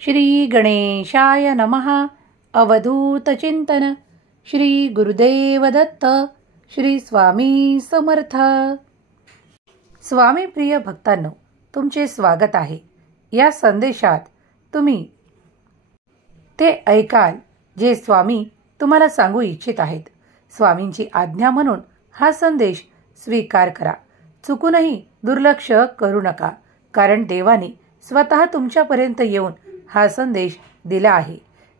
श्री गणेशाय नमः. अवधूत चिंतन. श्री गुरुदेव दत्त. श्री स्वामी समर्थ. स्वामी प्रिय भक्तांनो, तुमचे स्वागत आहे. या संदेशात तुम्ही ते ऐकाल जे स्वामी तुम्हाला सांगू इच्छित आहेत. स्वामींची आज्ञा म्हणून हा संदेश स्वीकार करा. चुकूनही दुर्लक्ष करू नका, कारण देवाने स्वतः तुमच्यापर्यंत येऊन हा संदेश दिला आहे.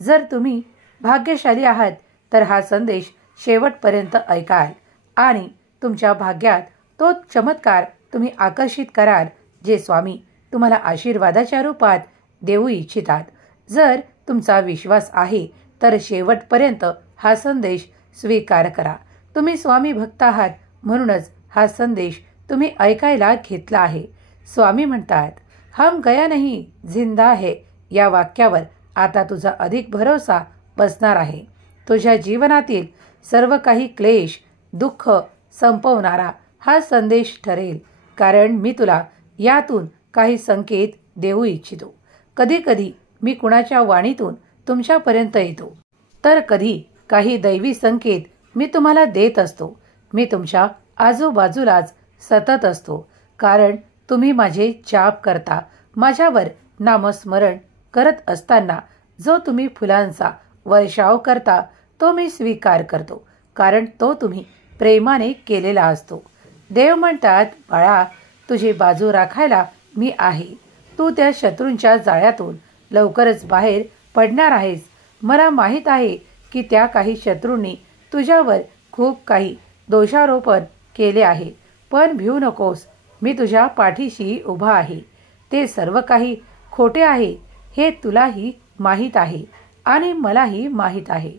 जर तुम्ही भाग्यशाली आहात तर हा संदेश शेवटपर्यंत ऐकाल आणि तुमच्या भाग्यात तो चमत्कार तुम्ही आकर्षित कराल जे स्वामी तुम्हाला आशीर्वादाच्या रूपात देऊ इच्छितात. जर तुमचा विश्वास आहे तर शेवटपर्यंत हा संदेश स्वीकार करा. तुम्ही स्वामी भक्त आहात म्हणूनच हा संदेश तुम्ही ऐकायला घेतला आहे. स्वामी म्हणतात, हम गया नहीं जिंदा है या वाक्यावर आता तुझा अधिक भरोसा बसणार आहे. तुझ्या जीवनातील सर्व काही क्लेश, दुःख संपवणारा हा संदेश ठरेल, कारण मी तुला यातून काही संकेत देऊ इच्छितो. कधी कधी मी कुणाच्या वाणीतून तुमच्यापर्यंत येतो, तर कधी काही दैवी संकेत मी तुम्हाला देत असतो. मी तुमच्या आजूबाजूलाच सतत असतो, कारण तुम्ही माझे जाप करता. माझ्यावर नामस्मरण करत असताना जो तुम्ही फुलांचा वर्षाव करता तो मी स्वीकार करतो, कारण तो तुम्ही प्रेमाने केलेला असतो. देव म्हणतात, बाळा, तुझी बाजू राखायला मी आहे. तू त्या शत्रूंच्या जाळ्यातून लवकरच बाहेर पडणार आहेस. मला माहीत आहे की त्या काही शत्रूंनी तुझ्यावर खूप काही दोषारोपण केले आहे, पण भिवू नकोस. मी तुझ्या पाठीशी उभा आहे. ते सर्व काही खोटे आहे हे तुलाही माहीत आहे आणि मलाही माहीत आहे.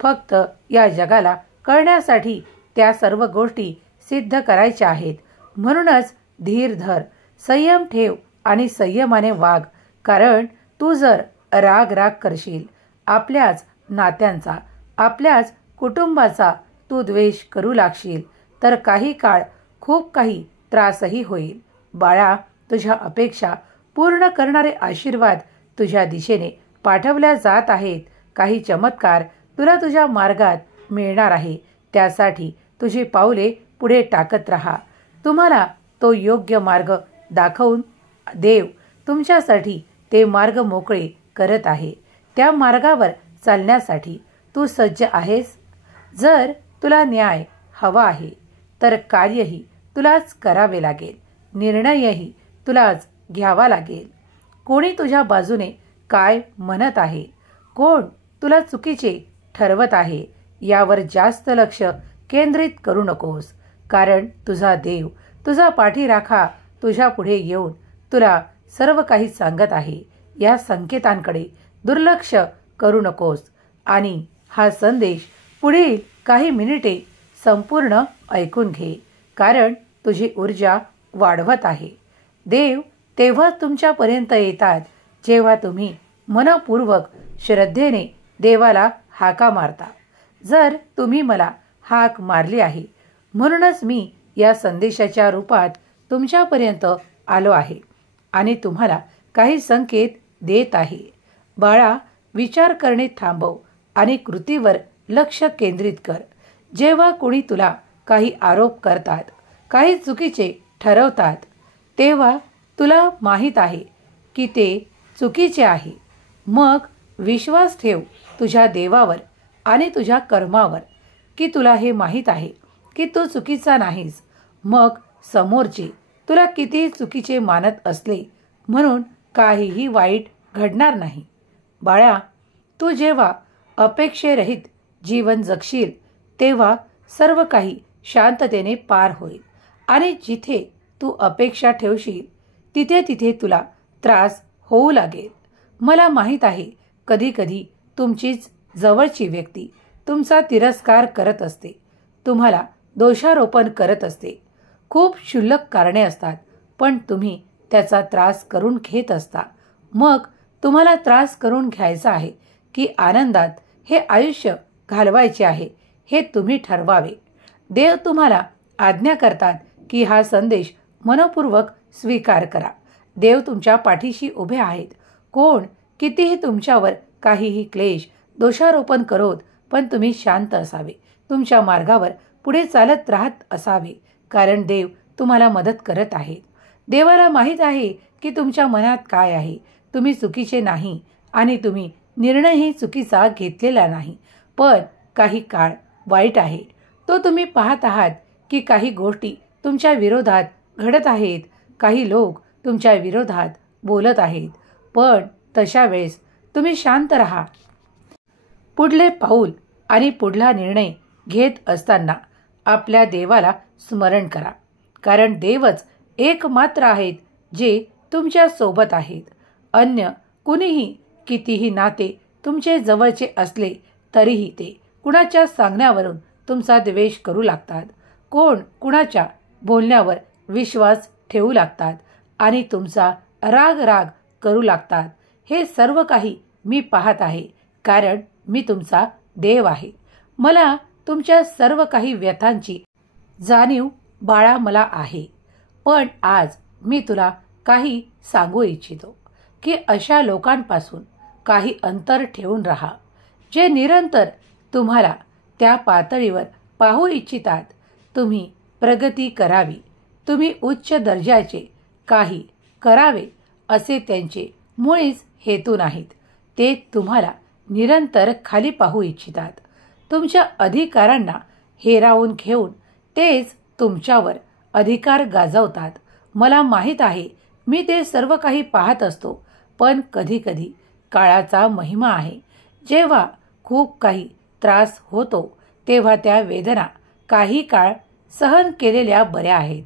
फक्त या जगाला कळण्यासाठी त्या सर्व गोष्टी सिद्ध करायच्या आहेत. म्हणूनच धीर धर, संयम ठेव आणि संयमाने वाग. कारण तू जर राग करशील, आपल्याच नात्यांचा, आपल्याच कुटुंबाचा तू द्वेष करू लागशील, तर काही काळ खूप काही त्रासही होईल. बाळा, तुझ्या अपेक्षा पूर्ण करणारे आशीर्वाद तुझ्या दिशेने पाठवल्या जात आहेत. काही चमत्कार तुला तुझ्या मार्गात मिळणार आहे. त्यासाठी तुझी पावले पुढे टाकत राहा. तुम्हाला तो योग्य मार्ग दाखवून देव तुमच्यासाठी ते मार्ग मोकळे करत आहे. त्या मार्गावर चालण्यासाठी तू सज्ज आहेस. जर तुला न्याय हवा आहे तर कार्यही तुलाच करावे लागेल. निर्णयही तुलाच घ्यावा लागेल. कोणी तुझ्या बाजूने काय म्हणत आहे, कोण तुला चुकीचे ठरवत आहे, यावर जास्त लक्ष केंद्रित करू नकोस, कारण तुझा देव तुझा पाठीराखा तुझ्या पुढे येऊन तुला सर्व काही सांगत आहे. या संकेतांकडे दुर्लक्ष करू नकोस आणि हा संदेश पुढील काही मिनिटे संपूर्ण ऐकून घे, कारण तुझी ऊर्जा वाढवत आहे. देव तेव्हा तुमच्यापर्यंत येतात जेव्हा तुम्ही मनपूर्वक श्रद्धेने देवाला हाका मारता. जर तुम्ही मला हाक मारली आहे म्हणूनच मी या संदेशाच्या रूपात तुमच्यापर्यंत आलो आहे आणि तुम्हाला काही संकेत देत आहे. बाळा, विचार करणे थांबव आणि कृतीवर लक्ष केंद्रित कर. जेव्हा कोणी तुला काही आरोप करतात, काही चुकीचे ठरवतात, तेव्हा तुला माहीत आहे की ते चुकीचे आहे. मग विश्वास ठेव तुझ्या देवावर आणि तुझ्या कर्मावर की तुला हे माहीत आहे की तू चुकीचा नाहीस. मग समोरचे तुला किती चुकीचे मानत असले म्हणून काहीही वाईट घडणार नाही. बाळा, तू जेव्हा अपेक्षेरहित जीवन जगशील तेव्हा सर्व काही शांततेने पार होईल आणि जिथे तू अपेक्षा ठेवशील तिथे तिथे तुला त्रास होऊ लागेल. मला माहीत आहे, कधी कधी तुमचीच जवळची व्यक्ती तुमचा तिरस्कार करत असते, तुम्हाला दोषारोपण करत असते. खूप क्षुल्लक कारणे असतात, पण तुम्ही त्याचा त्रास करून घेत असता. मग तुम्हाला त्रास करून घ्यायचा आहे की आनंदात हे आयुष्य घालवायचे आहे हे तुम्ही ठरवावे. देव तुम्हाला आज्ञा करतात की हा संदेश मनपूर्वक स्वीकार करा. देव तुमच्या पाठीशी उभे आहेत. कोण कितीही तुमच्यावर काहीही क्लेश दोषारोपण करोत, पण तुम्ही शांत असावे, तुमच्या मार्गावर पुढे चालत राहत असावे, कारण देव तुम्हाला मदत करत आहे. देवाला माहीत आहे की तुमच्या मनात काय आहे. तुम्ही चुकीचे नाही आणि तुम्ही निर्णयही चुकीचा घेतलेला नाही, पण काही काळ वाईट आहे. तो तुम्ही पाहत आहात की काही गोष्टी तुमच्या विरोधात घडत आहेत, काही लोक तुमच्या विरोधात बोलत आहेत, पण तशा वेळेस तुम्ही शांत राहा. पुढले पाऊल आणि पुढला निर्णय घेत असताना आपल्या देवाला स्मरण करा, कारण देवच एकमात्र आहेत जे तुमच्या सोबत आहेत. अन्य कुणीही कितीही नाते तुमचे जवळचे असले तरीही ते कुणाच्या सांगण्यावरून तुमचा द्वेष करू लागतात, कोण कुणाच्या बोलण्यावर विश्वास ठेवू लागतात आणि तुमचा राग करू लागतात. हे सर्व काही मी पाहत आहे, कारण मी तुमचा देव आहे. मला तुमच्या सर्व काही व्यथांची जाणीव बाळा मला आहे. पण आज मी तुला काही सांगू इच्छितो की अशा लोकांपासून काही अंतर ठेवून राहा, जे निरंतर तुम्हाला त्या पातळीवर पाहू इच्छितात. तुम्ही प्रगती करावी, तुम्ही उच्च दर्जाचे काही करावे असे त्यांचे मुळीच हेतू नाहीत. ते तुम्हाला निरंतर खाली पाहू इच्छितात. तुमच्या अधिकारांना हेरावून घेऊन तेच तुमच्यावर अधिकार गाजवतात. मला माहीत आहे, मी ते सर्व काही पाहत असतो, पण कधीकधी काळाचा महिमा आहे. जेव्हा खूप काही त्रास होतो तेव्हा त्या वेदना काही काळ सहन केलेल्या बऱ्या आहेत,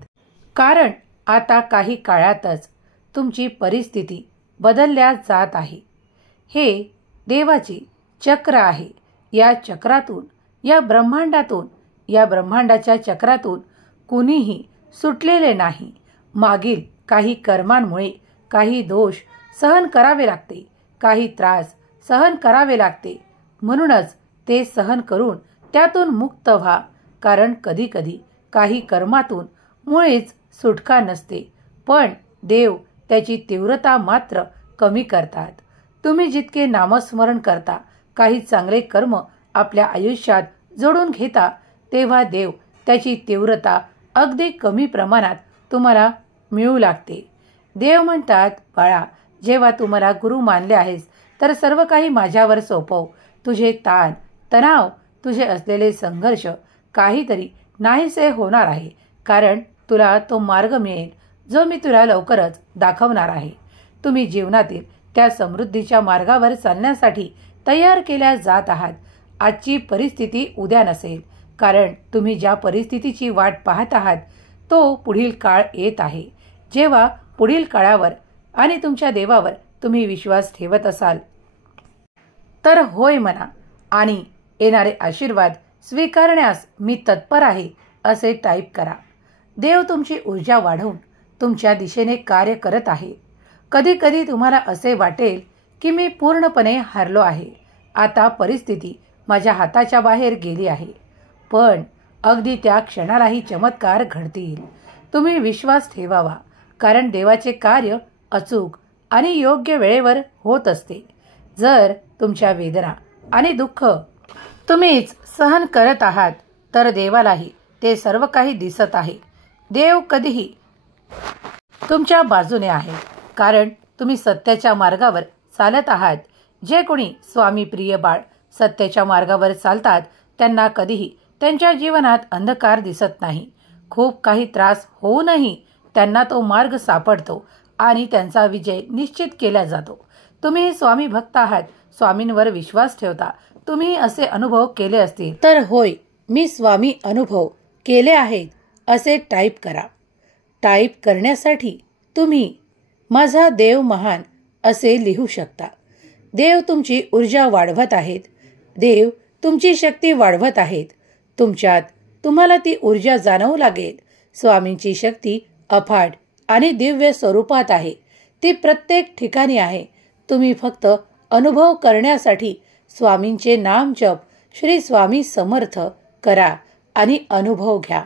कारण आता काही काळातच तुमची परिस्थिती बदलल्या जात आहे. हे देवाची चक्र आहे. या चक्रातून, या ब्रह्मांडाच्या चक्रातून कुणीही सुटलेले नाही. मागील काही कर्मांमुळे काही दोष सहन करावे लागते, काही त्रास सहन करावे लागते. म्हणूनच ते सहन करून त्यातून मुक्त व्हा, कारण कधीकधी काही कर्मातून मुळीच सुटका नसते, पण देव त्याची तीव्रता मात्र कमी करतात. तुम्ही जितके नामस्मरण करता, काही चांगले कर्म आपल्या आयुष्यात जोडून घेता, तेव्हा देव त्याची तीव्रता अगदी कमी प्रमाणात तुम्हाला मिळू लागते. देव म्हणतात, बाळा, जेव्हा तू मला गुरु मानले आहेस तर सर्व काही माझ्यावर सोपव. तुझे ताण तणाव, तुझे असलेले संघर्ष काहीतरी नाहीसे होणार आहे, कारण तुला तो मार्ग मिळेल जो मी तुला लवकरच दाखवणार आहे. तुम्ही जीवनातील त्या समृद्धीच्या मार्गावर चालण्यासाठी तयार केल्या जात आहात. आजची परिस्थिती उद्या नसेल, कारण तुम्ही ज्या परिस्थितीची वाट पाहत आहात तो पुढील काळ येत आहे. जेव्हा पुढील काळावर आणि तुमच्या देवावर तुम्ही विश्वास ठेवत असाल तर होय म्हणा आणि येणारे आशीर्वाद स्वीकारण्यास मी तत्पर आहे असे टाईप करा. देव तुमची ऊर्जा वाढवून तुमच्या दिशेने कार्य करत आहे. कधी कधी तुम्हाला असे वाटेल की मी पूर्णपणे हारलो आहे, आता परिस्थिती माझ्या हाताच्या बाहेर गेली आहे, पण अगदी त्या क्षणालाही चमत्कार घडतील. तुम्ही विश्वास ठेवावा, कारण देवाचे कार्य अचूक आणि योग्य वेळेवर होत असते. जर तुमच्या वेदना आणि दुःख तुम्हीच सहन करत आहात तर देवालाही ते सर्व काही दिसत आहे. देव कधीही तुमच्या बाजूने आहे, कारण तुम्ही सत्याच्या मार्गावर चालत आहात. जे कोणी स्वामी प्रिय बाळ सत्याच्या मार्गावर चालतात त्यांना कधीही त्यांच्या जीवनात अंधकार दिसत नाही. खूप काही त्रास होऊनही त्यांना तो मार्ग सापडतो आणि त्यांचा विजय निश्चित केला जातो. तुम्ही स्वामी भक्त आहात, स्वामींवर विश्वास ठेवता. तुम्ही असे अनुभव केले असतील तर होय, मी स्वामी अनुभव केले आहेत असे टाईप करा. टाईप करण्यासाठी तुम्ही माझा देव महान असे लिहू शकता. देव तुमची ऊर्जा वाढवत आहेत. देव तुमची शक्ती वाढवत आहेत. तुमच्यात तुम्हाला ती ऊर्जा जाणवू लागेल. स्वामींची शक्ती अफाट आणि दिव्य स्वरूपात आहे. ती प्रत्येक ठिकाणी आहे. तुम्ही फक्त अनुभव करण्यासाठी स्वामींचे नाम जप श्री स्वामी समर्थ करा आणि अनुभव घ्या.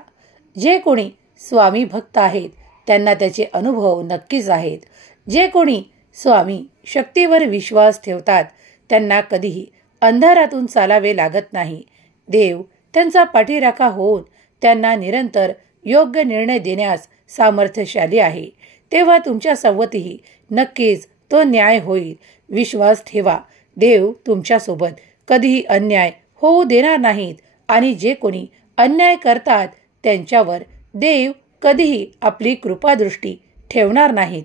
जे कोणी स्वामी भक्त आहेत त्यांना त्याचे अनुभव नक्कीच आहेत. जे कोणी स्वामी शक्तीवर विश्वास ठेवतात त्यांना कधीही अंधारातून चालावे लागत नाही. देव त्यांचा पाठीराखा होऊन त्यांना निरंतर योग्य निर्णय देण्यास सामर्थ्यशाली आहे. तेव्हा तुमच्या सवतीही नक्कीच तो न्याय होईल. विश्वास ठेवा, देव तुमच्यासोबत कधीही अन्याय होऊ देणार नाहीत आणि जे कोणी अन्याय करतात त्यांच्यावर देव कधीही आपली कृपादृष्टी ठेवणार नाहीत.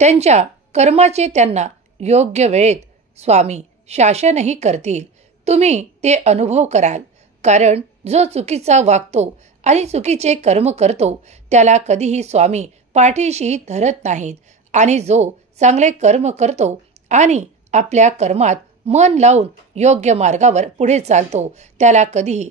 त्यांच्या कर्माचे त्यांना योग्य वेळेत स्वामी शासनही करतील. तुम्ही ते अनुभव कराल. कारण जो चुकीचा वागतो आणि चुकीचे कर्म करतो त्याला कधीही स्वामी पाठीशी धरत नाहीत आणि जो चांगले कर्म करतो आणि आपल्या कर्मात मन लावून योग्य मार्गावर पुढे चालतो त्याला कधीही